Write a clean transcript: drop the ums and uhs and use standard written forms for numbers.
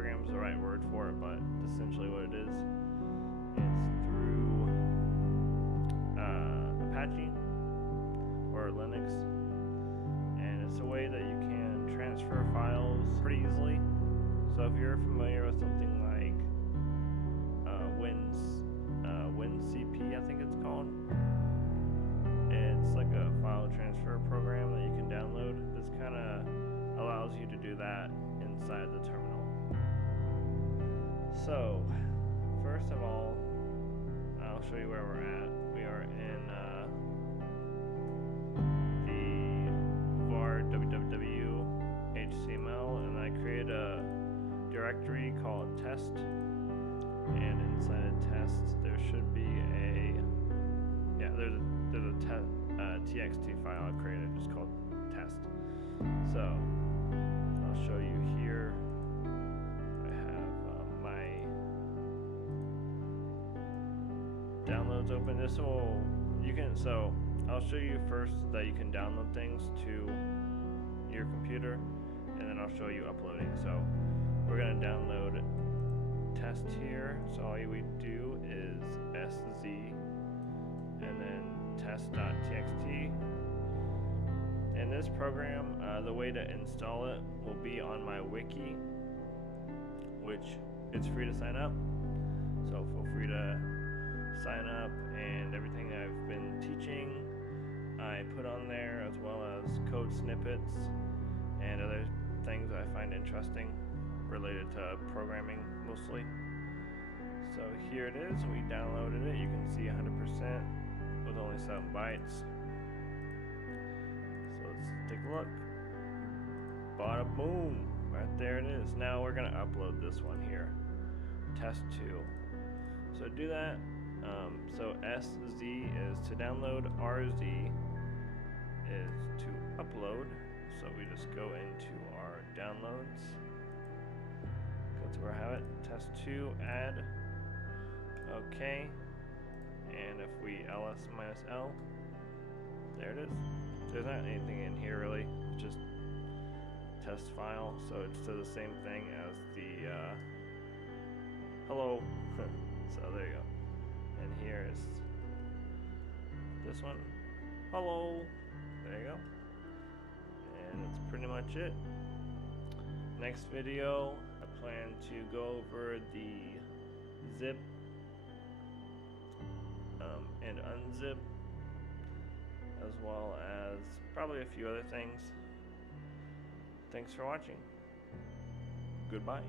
program is the right word for it, but essentially what it is, it's through Apache or Linux, and it's a way that you can transfer files pretty easily. So if you're familiar with something like WinCP, I think it's called, it's like a file transfer program that you can download. This kind of allows you to do that inside the terminal. So first of all, I'll show you where we're at. We are in the var www HTML, and I create a directory called test, and inside of test there should be a there's a txt file I created just called test. So I'll show you here. I have my downloads open. So I'll show you first that you can download things to your computer, and then I'll show you uploading. So we're going to download test here. So all we do is sz and then test.txt. In this program, the way to install it will be on my wiki, which it's free to sign up. So feel free to sign up, and everything I've been teaching I put on there, as well as code snippets and other things I find interesting related to programming mostly. So here it is. We downloaded it. You can see 100% with only 7 bytes. So let's take a look. Bada boom! Right there it is. Now we're gonna upload this one here. Test 2. So do that. So SZ is to download, RZ is to upload. So we just go into our downloads, go to where I have it, test 2, add, okay, and if we ls-l, there it is. There's not anything in here really, it's just test file, so it's still the same thing as the hello. So there you go. And here is this one, hello, there you go. And that's pretty much it. Next video, I plan to go over the zip and unzip, as well as probably a few other things. Thanks for watching. Goodbye.